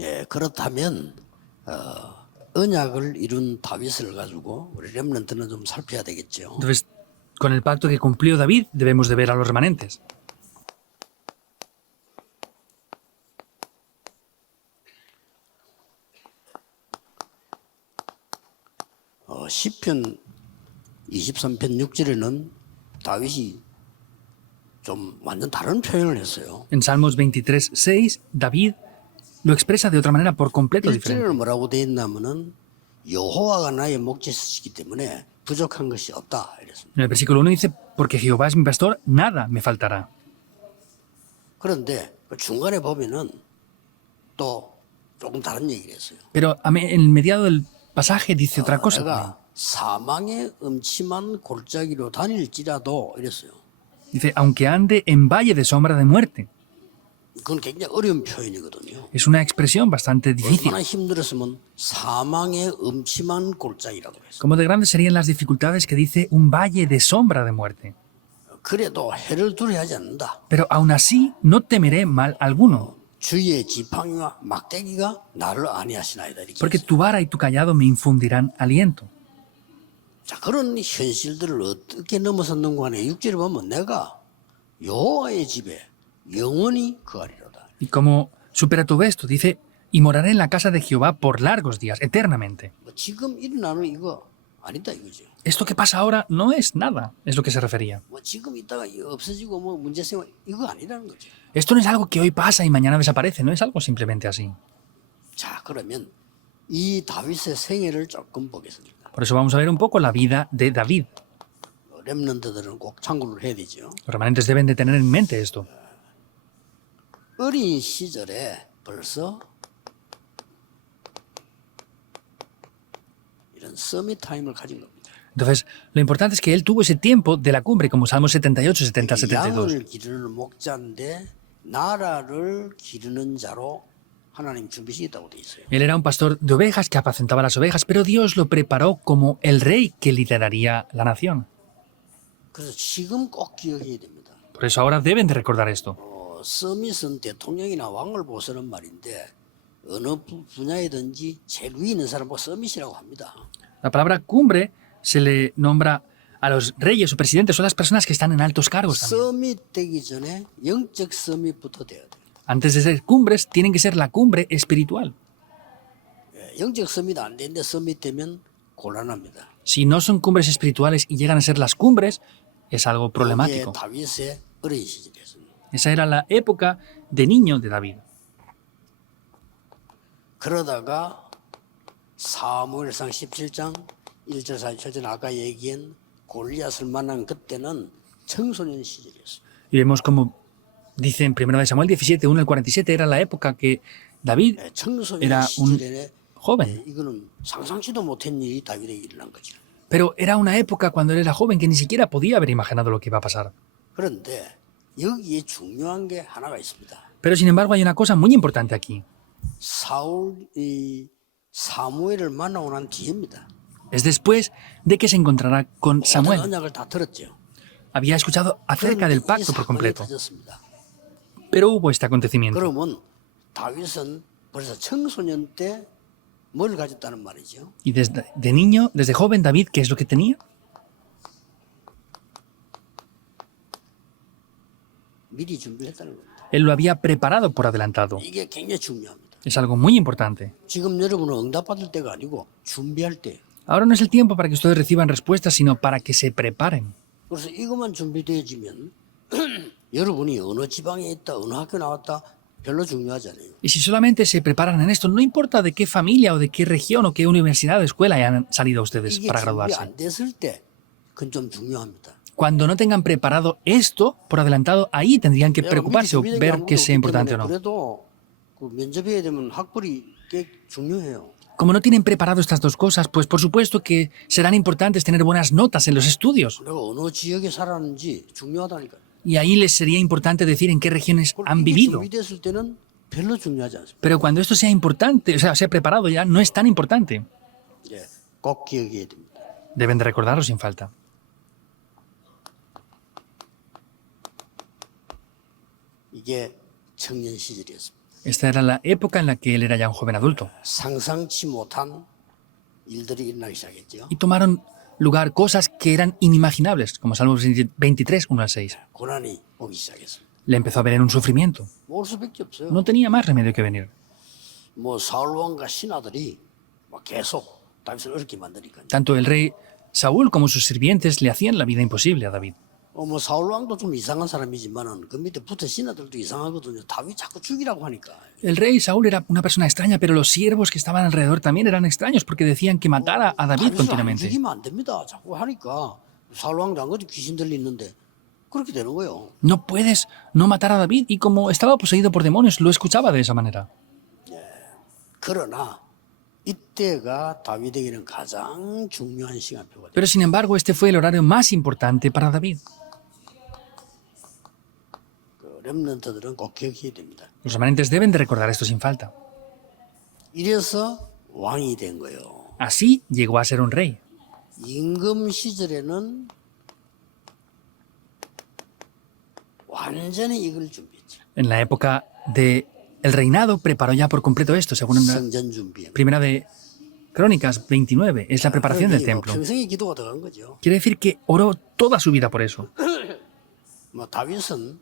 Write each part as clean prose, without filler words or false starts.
예, 그렇다면 언약을 이룬 다윗을 가지고 우리 렘넌트는 좀 살펴야 되겠죠. Entonces, con el pacto que cumplió David, debemos de ver a los remanentes. 시편 23편 6절에는 다윗이 좀 완전 다른 표현을 했어요. En Salmos 23:6, David lo expresa de otra manera por completo diferente. 1절에는 뭐라고 되어 있냐면은 여호와가 나의 목자시기 때문에 부족한 것이 없다 이랬습니다. En el versículo 1 dice, porque Jehová es mi pastor, nada me faltará. 그런데 그 중간에 보면은 또 조금 다른 얘기를 했어요. Pero en el mediado del pasaje dice otra cosa. 내가 사망의 음침한 골짜기로 다닐지라도 이랬어요. Dice, aunque ande en valle de sombra de muerte. 그건 굉장히 어려운 표현이거든요. Es una expresión bastante difícil. 얼마나 힘들었으면 사망의 음침한 골짜기라고 했어요. Cómo de grandes serían las dificultades que dice un valle de sombra de muerte. 그래도 해를 두려워하지 않는다. Pero aún así no temeré mal alguno, 주의 지팡이와 막대기가 나를 안위하시나이다 이렇게 porque 했어요. tu vara y tu callado me infundirán aliento. 자, 그런 현실들을 어떻게 넘어섰는가 하네. 6절에 보면 내가 여호와의 집에 영원히 거하리로다. Y como supera todo esto, dice, y moraré en la casa de Jehová por largos días, eternamente. 뭐 지금 일어나는 이거 아니다 이거죠. Esto que pasa ahora no es nada, es lo que se refería. 뭐 지금 있다가 없어지고 뭐 문제 생겨 이거 아니라는 거죠. Esto no es algo que hoy pasa y mañana desaparece, no es algo simplemente así. 자, 그러면 이 다윗의 생애를 조금 보겠습니다. Por eso vamos a ver un poco la vida de David. 렘넌트들은 꼭 참고를 해야 되죠. Los remanentes deben de tener en mente esto. 어린 시절에 벌써 이런 서밋 타임을 가진 겁니다. Entonces, lo importante es que él tuvo ese tiempo de la cumbre, como Salmos 78, 70, 72. 양을 기르는 목자인데 나라를 기르는 자로 하나님 준비시켰다고 돼 있어요. Él era un pastor de ovejas que apacentaba las ovejas, pero Dios lo preparó como el rey que lideraría la nación. 그래서 지금 꼭 기억해야 됩니다. Por eso ahora deben de recordar esto. 서밋은 대통령이나 왕을 보고 쓰는 말인데 어느 분야이든지 제일 위에 있는 사람 보고 서밋이라고 합니다. La palabra cumbre se le nombra a los reyes o presidentes o las personas que están en altos cargos también. 서밋 되기 전에 영적 서밋부터 돼야 돼요. Antes de ser cumbres, tienen que ser la cumbre espiritual. 영적 서밋 안 되는데 서밋 되면 곤란합니다. Si no son cumbres espirituales y llegan a ser las cumbres, es algo 이게 problemático. 다윗의 어린 시절이었습니다. Esa era la época de niño de David. 그러다가 사무엘상 17장 1절 4절 아까 얘기한 골리앗을 만난 그때는 청소년 시절이었어요. Y vemos como dice en 1 de Samuel 17, 1 al 47, era la época que David 청소년 era un 시절에 joven. 이거는 상상치도 못한 일이 다윗에게 일어난 거죠. Pero era una época cuando él era joven que ni siquiera podía haber imaginado lo que iba a pasar. 그런데 여기에 중요한 게 하나가 있습니다. Pero sin embargo hay una cosa muy importante aquí. 사무엘을 만나고 난 뒤입니다. Es después de que se encontrará con 모든 Samuel. 언약을 다 들었죠. Había escuchado acerca del 그런데 이 pacto por 사건이 completo. 터졌습니다. Pero hubo este acontecimiento. 그러면 다윗은 벌써 청소년 때 뭘 가졌다는 말이죠? Y desde de niño, desde joven, David, ¿qué es lo que tenía? 미리 준비를 했다는 겁니다. Él lo había preparado por adelantado. 이게 굉장히 중요합니다. Es algo muy importante. 지금 여러분은 응답받을 때가 아니고 준비할 때. Ahora no es el tiempo para que ustedes reciban respuestas, sino para que se preparen. 그래서 이것만 준비되어지면 여러분이 어느 지방에 있다, 어느 학교 나왔다 별로 중요하지 않아요. Y si solamente se preparan en esto, no importa de qué familia o de qué región o qué universidad o escuela hayan salido ustedes 이게 para 준비 graduarse. 안 됐을 때 그건 좀 중요합니다. Cuando no tengan preparado esto por adelantado, ahí tendrían que 미리 preocuparse o 준비된 게 ver 아무것도 que sea 없기 importante o 때문에 no. 그래도 그 면접해야 되면 학벌이 꽤 중요해요. Como no tienen preparado estas dos cosas, pues por supuesto que serán importantes tener buenas notas en los estudios. 내가 어느 지역에 살았는지 중요하다니까요. Y ahí les sería importante decir en qué regiones han 이게 vivido. 준비됐을 때는 별로 중요하지 않습니다. Pero cuando esto sea importante, o sea, sea preparado ya, no es tan importante. 예, 꼭 기억해야 됩니다. Deben de recordarlo sin falta. 이게 청년 시절이었습니다. Esta era la época en la que él era ya un joven adulto. 상상치 못한 일들이 일어나기 시작했죠. Y tomaron lugar cosas que eran inimaginables, como Salmos 23, 1 al 6. 고난이 오기 시작했습니다. Le empezó a ver en un sufrimiento. 모을 수밖에 없어요. No tenía más remedio que venir. 뭐 사울 왕과 신하들이 뭐 계속 다윗을 어렵게 만드니까요. Tanto el rey Saúl como sus sirvientes le hacían la vida imposible a David. 뭐 사울 왕도 좀 이상한 사람이지만은 그 밑에 붙은 신하들도 이상하거든요. 다윗 자꾸 죽이라고 하니까. El rey Saúl era una persona extraña, pero los siervos que estaban alrededor también eran extraños porque decían que matara a David 다윗을 안 continuamente. 죽이면 안 됩니다. 자꾸 하니까 사울 왕도 안 그래도 귀신 들리는데 그렇게 되는 거예요. No puedes no matar a David, y como estaba poseído por demonios, lo escuchaba de esa manera. 그러나 이때가 다윗에게는 가장 중요한 시간표가 돼요. Pero sin embargo, este fue el horario más importante para David. 그 렘넌트들은 꼭 기억해야 됩니다. Los remanentes deben de recordar esto sin falta. 이래서 왕이 된 거예요. Así llegó a ser un rey. 임금 시절에는 완전히 이걸 준비했죠. En la época de el reinado preparó ya por completo esto, según en la 성전 준비한 거. primera de Crónicas 29, es la preparación del 그러니 뭐 templo. 평생의 기도가 들어간 거죠. Quiere decir que oró toda su vida por eso. 뭐 다윗은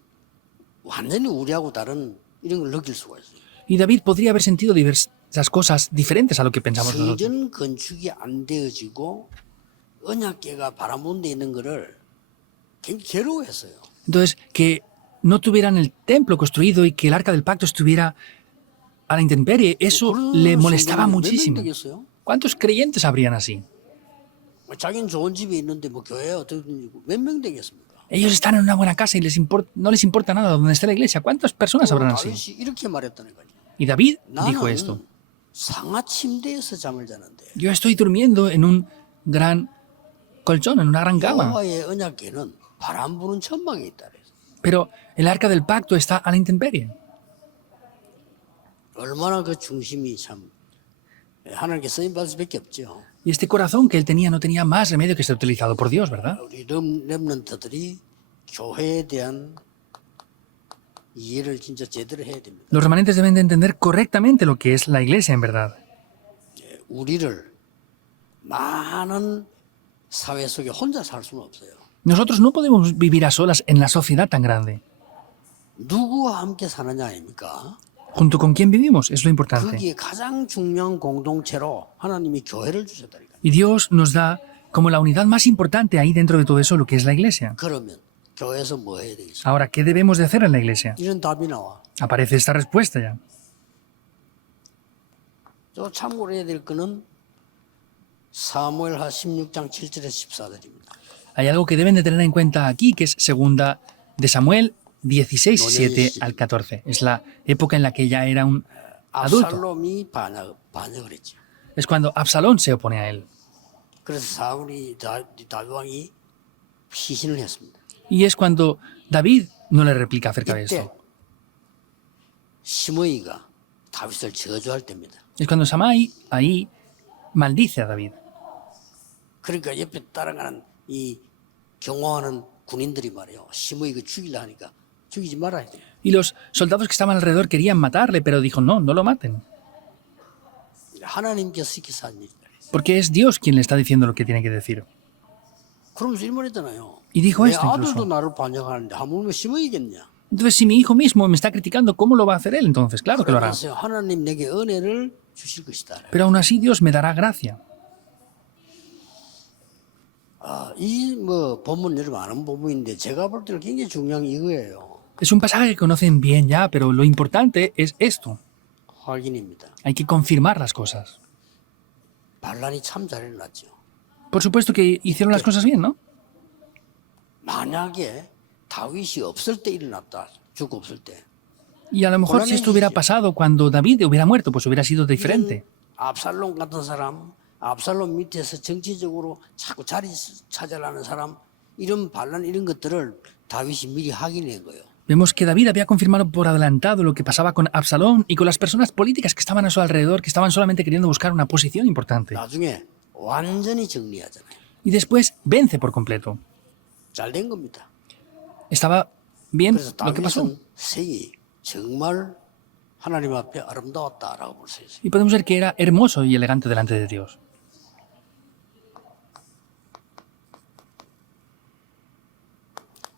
완전히 우리하고 다른 이런 걸 느낄 수가 있어요. Y David podría haber sentido diversas cosas diferentes a lo que pensamos nosotros. 성전 건축이 안 되어지고 언약궤가 바라본 데 있는 거를 굉장히 괴로워했어요. Entonces, que no tuvieran el templo construido y que el arca del pacto estuviera a la intemperie, eso 그런 le molestaba 성도는 몇 muchísimo. 명 되겠어요? ¿Cuántos creyentes habrían así? 자기는 좋은 집에 있는데 뭐 교회에 어떻게 몇 명 되겠습니까? Ellos están en una buena casa y no les importa nada donde está la iglesia. ¿Cuántas personas habrán así? 다윗이 이렇게 말했다니까요. Y David dijo esto. 나는 상하 침대에서 잠을 자는데 Yo estoy durmiendo en un gran colchón, en una gran cama. 여호와의 언약궤는 바람 부는 천막에 있다 그래서. Pero el arca del pacto está a la intemperie. 얼마나 그 중심이 참 하나님께 쓰임 받을 수밖에 없죠. Y este corazón que él tenía no tenía más remedio que ser utilizado por Dios, ¿verdad? 우리 렘넌트들이 교회에 대한 이해를 진짜 제대로 해야 됩니다. Los remanentes deben de entender correctamente lo que es la iglesia en verdad. 우리를 많은 사회 속에 혼자 살 수는 없어요. Nosotros no podemos vivir a solas en la sociedad tan grande. 누구와 함께 사느냐 아닙니까? ¿Junto con quién vivimos? Es lo importante. 거기에 가장 중요한 공동체로 하나님이 교회를 주셨다니까. Y Dios nos da como la unidad más importante ahí dentro de todo eso lo que es la iglesia. 그러면 교회에서 뭐 해야 되겠어요? Ahora, ¿qué debemos de hacer en la iglesia? 이런 답이 나와. Aparece esta respuesta ya. 저 참고로 해야 될 거는 사무엘하 16장 7절에서 14절입니다. Hay algo que deben de tener en cuenta aquí, que es segunda de Samuel 16, 7 al 14. Es la época en la que ya era un adulto. 압살롬이 반역을 했죠. Es cuando Absalón se opone a él. 그래서 사울이 다윗 왕이 피신을 했습니다. Y es cuando David no le replica acerca de 이때 esto. 시므이가 다윗을 저주할 때입니다. Es cuando Samai ahí maldice a David. 그러니까 옆에 따라가는 이 경호하는 군인들이 말이에요. 시므이 그 죽이려 하니까 죽이지 말아야 돼요. Y los soldados que estaban alrededor querían matarle, pero dijo, no, no lo maten. 하나님께서 시키사 한 일이다. Porque es Dios quien le está diciendo lo que tiene que decir. 그러면서 일말했잖아요. Y dijo 내 esto 아들도 incluso. 나를 반역하는데 하물며 시므이겠냐? Entonces, si mi hijo mismo me está criticando, ¿cómo lo va a hacer él? Entonces, claro que lo hará. 그래서 하나님 내게 은혜를 주실 것이다. Pero aún así Dios me dará gracia. 이 뭐 본문 여러분 아는 본문인데 제가 볼 때는 굉장히 중요한 게 이거예요. Es un pasaje que conocen bien ya, pero lo importante es esto. 확인입니다. Hay que confirmar las cosas. 반란이 참 잘 일어났죠. Por supuesto que hicieron las cosas bien, ¿no? 만약에 다윗이 없을 때 일어났다. 죽고 없을 때. Y a lo mejor si esto hubiera pasado cuando David hubiera muerto, pues hubiera sido diferente. 압살롬 같은 사람, 압살롬 밑에서 정치적으로 자꾸 자리 찾아라는 사람, 이런 반란 이런 것들을 다윗이 미리 확인한 거예요. Vemos que David había confirmado por adelantado lo que pasaba con Absalón y con las personas políticas que estaban a su alrededor, que estaban solamente queriendo buscar una posición importante. 나중에 완전히 정리하잖아요. Y después vence por completo. 잘 된 겁니다. Estaba bien 그래서 lo que pasó. 다윗은 세이 정말 하나님 앞에 아름다웠다라고 볼 수 있어요. Y podemos ver que era hermoso y elegante delante de Dios.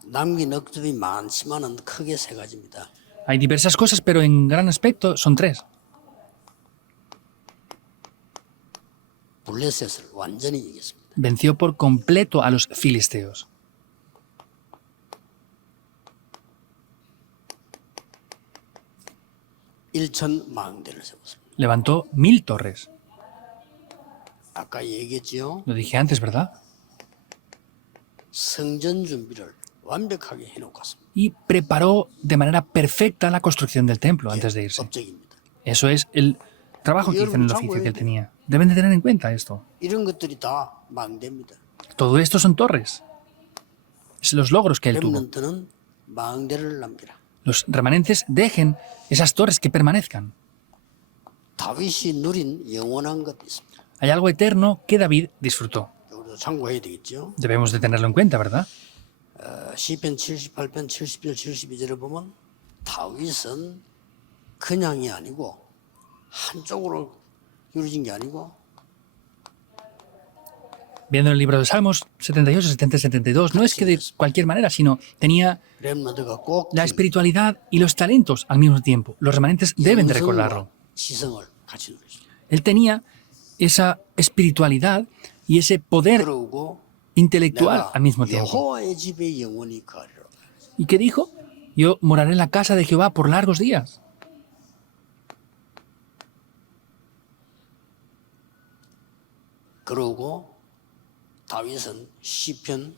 남긴 억점이 많지만은 크게 세 가지입니다. Hay diversas cosas, pero en gran aspecto son tres. 블레셋을 완전히 이겼습니다. Venció por completo a los filisteos. 일천 망대를 세웠습니다. Levantó 1000 torres. 아까 얘기했지요. Lo dije antes, ¿verdad? 성전 준비를 완벽하게 해놓고 갔습니다. Y preparó de manera perfecta la construcción del templo antes de irse. 업적입니다. Eso es el trabajo que hizo en el oficio que él tenía. Deben de tener en cuenta esto. 이런 것들이 다 망대입니다. Todo esto son torres. Es los logros que él tuvo. 렘넌트는 망대를 남기라. Los remanentes dejen esas torres que permanezcan. 다윗이 누린 영원한 것도 있습니다. Hay algo eterno que David disfrutó. 우리도 참고해야 되겠죠. Debemos de tenerlo en cuenta, ¿verdad? 시편 78편 71, 72절에 보면 다윗은 그냥이 아니고 한쪽으로 이루어진 게 아니고 Viendo el libro de Salmos 78, 70, 72, no es que de cualquier manera, sino tenía 렘넌트가 꼭 la espiritualidad y los talentos al mismo tiempo. Los remanentes deben de recordarlo. 지성을 같이 누렸어요. Él tenía esa espiritualidad y ese poder 그러고 intelectual 내가 al mismo tiempo. 여호와의 집에 영원히 거하리라. ¿Y qué dijo? Yo moraré en la casa de Jehová por largos días. 그러고 다윗은 시편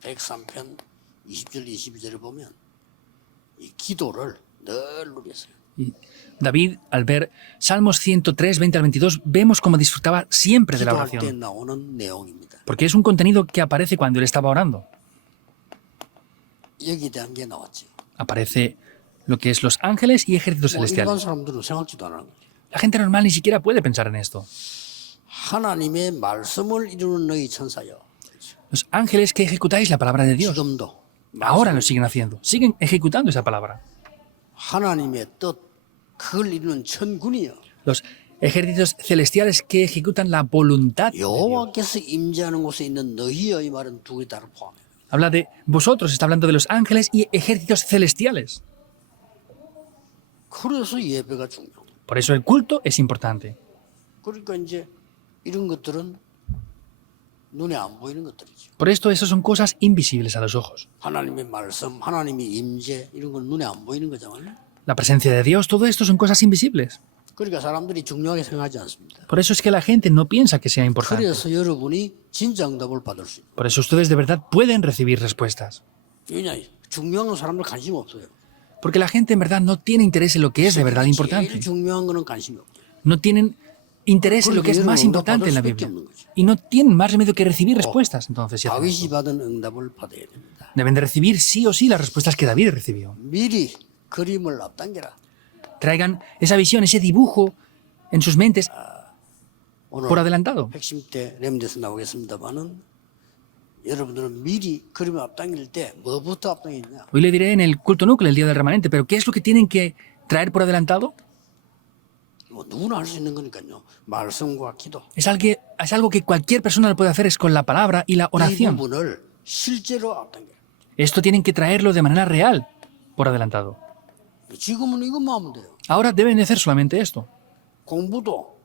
103편 20절 22절에 보면 이 기도를 늘 누렸어요. Y David, al ver Salmos 103, 20 al 22, vemos cómo disfrutaba siempre de la 기도할 때 oración. 나오는 내용입니다. Porque es un contenido que aparece cuando él estaba orando. 여기에 대한 게 나왔죠. Aparece lo que es los ángeles y ejércitos 뭐 일반 celestiales. 사람들은 생각지도 안 하는 거죠. La gente normal ni siquiera puede pensar en esto. 하나님의 말씀을 이루는 너희 천사여. Los ángeles que ejecutáis la palabra de Dios. 지금도 Ahora lo siguen haciendo. Siguen ejecutando esa palabra. 하나님의 뜻 그걸 이루는 천군이여. Los ejércitos celestiales que ejecutan la voluntad de Dios. 여호와께서 임재하는 곳에 있는 너희여 이 말은 두 개 다를 포함해요. Habla de vosotros, está hablando de los ángeles y ejércitos celestiales. 그래서 예배가 중요해요. Por eso el culto es importante. 그러니까 이제 이런 것들은 눈에 안 보이는 것들이죠. Por esto, eso son cosas invisibles a los ojos. 하나님의 말씀, 하나님의 임재 이런 건 눈에 안 보이는 거잖아요. La presencia de Dios, todo esto son cosas invisibles. 그러니까 사람들이 중요하게 생각하지 않습니다. Por eso es que la gente no piensa que sea importante. 그래서 여러분이 진짜 응답을 받을 수 있어요. Por eso ustedes de verdad pueden recibir respuestas. 왜냐? 중요한 건 사람들 관심 없어요. Porque la gente en verdad no tiene interés en lo que es de verdad 제일 importante. 중요한 거는 관심이 없어요. No tienen interés en lo que es más importante en la Biblia. Y no tienen más remedio que recibir respuestas. Entonces, si hacen 다윗이 esto, 받은 응답을 받아야 됩니다. deben de recibir sí o sí las respuestas que David recibió. 미리 그림을 앞당겨라. Traigan esa visión, ese dibujo en sus mentes 오늘 por adelantado. 핵심 때 렘데스 나오겠습니다만은 여러분들은 미리 그림을 앞당길 때 뭐부터 앞당기냐? Hoy le diré en el culto núcleo, el día del remanente, pero ¿qué es lo que tienen que traer por adelantado? 뭐 누구나 할 수 있는 거니까요. 말씀과 기도. Es algo que cualquier persona lo puede hacer, es con la palabra y la 이 oración. 부분을 실제로 앞당겨. Esto tienen que traerlo de manera real por adelantado. 지금은 이것만 하면 돼요. Ahora deben de hacer solamente esto. 공부도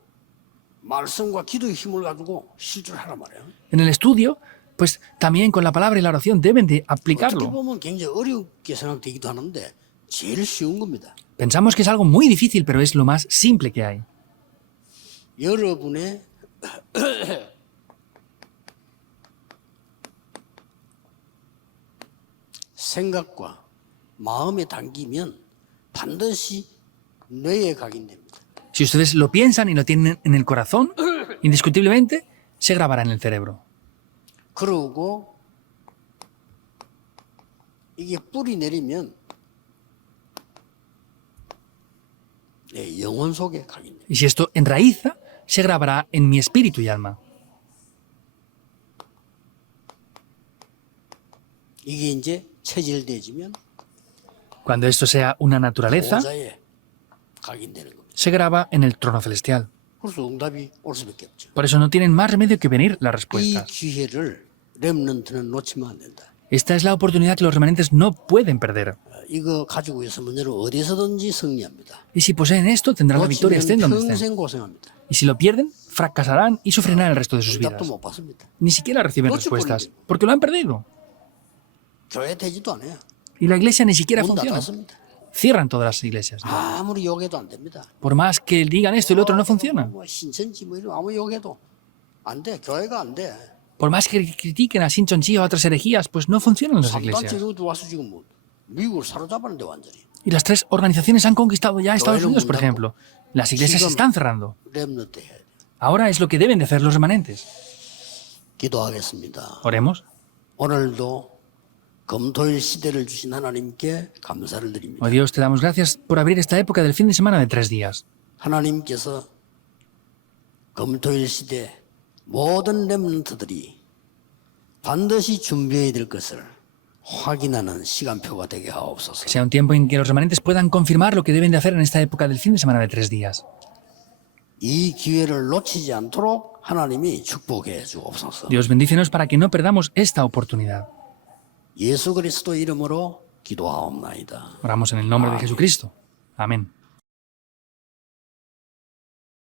말씀과 기도의 힘을 가지고 실제로 하란 말이에요. En el estudio, pues también con la palabra y la oración deben de 어떻게 aplicarlo. 보면 굉장히 어렵게 생각되기도 하는데 제일 쉬운 겁니다. Pensamos que es algo muy difícil, pero es lo más simple que hay. 여러분의 생각과 마음에 담기면 반드시 뇌에 각인됩니다. Si ustedes lo piensan y lo tienen en el corazón, indiscutiblemente se grabará en el cerebro. 그러고 이게 뿌리 내리면 영혼 속에 각인돼요. Y si esto enraiza, se grabará en mi espíritu y alma. 이게 이제 체질돼지면 Cuando esto sea una naturaleza, 보좌에 각인되는 겁니다. se graba en el trono celestial. 그래서 응답이 올 수밖에 없죠. Por eso no tienen más remedio que venir las 이 respuestas. 기회를 렘넌트는 놓치면 안 된다. Esta es la oportunidad que los remanentes no pueden perder. 이거 가지고 있으면 여러분 어디서든지 승리합니다. Y si poseen esto, tendrán la victoria, estén 놓치면 donde estén. 평생 고생합니다. Y si lo pierden, fracasarán y sufrirán el resto de sus vidas. 응답도 못 받습니다. Ni siquiera reciben No respuestas, supone- porque lo han perdido. 교회 되지도 않아요. Y la iglesia ni siquiera 문 funciona. 닫았습니다. Cierran todas las iglesias. 아무리 욕해도 안 됩니다. Por más que digan esto y lo otro, no funciona. 뭐 신천지 뭐 이런 아무 욕해도 안 돼. 교회가 안 돼. Por más que critiquen a Shincheonji o a otras herejías, pues no funcionan las 3단체 iglesias. 이것도 와서 지금 뭐 미국을 사로잡았는데 완전히. Y las tres organizaciones han conquistado ya Estados Pero Unidos, por mundaco. ejemplo. Las iglesias se 지금- están cerrando. 렘넌트 해야 돼. Ahora es lo que deben de hacer los remanentes. 기도하겠습니다. Oremos. 오늘도 금토일 시대를 주신 하나님께 감사를 드립니다. Oh Dios, te damos gracias por abrir esta época del fin de semana de 3 días. 하나님께서 금토일 시대 모든 렘넌트들이 반드시 준비해야 될 것을 확인하는 시간표가 되게 하옵소서. Que sea un tiempo en que los remanentes puedan confirmar lo que deben de hacer en esta época del fin de semana de 3 días. 이 기회를 놓치지 않도록 하나님이 축복해 주옵소서. Dios, bendícenos para que no perdamos esta oportunidad. 예수 그리스도 이름으로 기도하옵나이다. Oramos en el nombre de Jesucristo. Amén.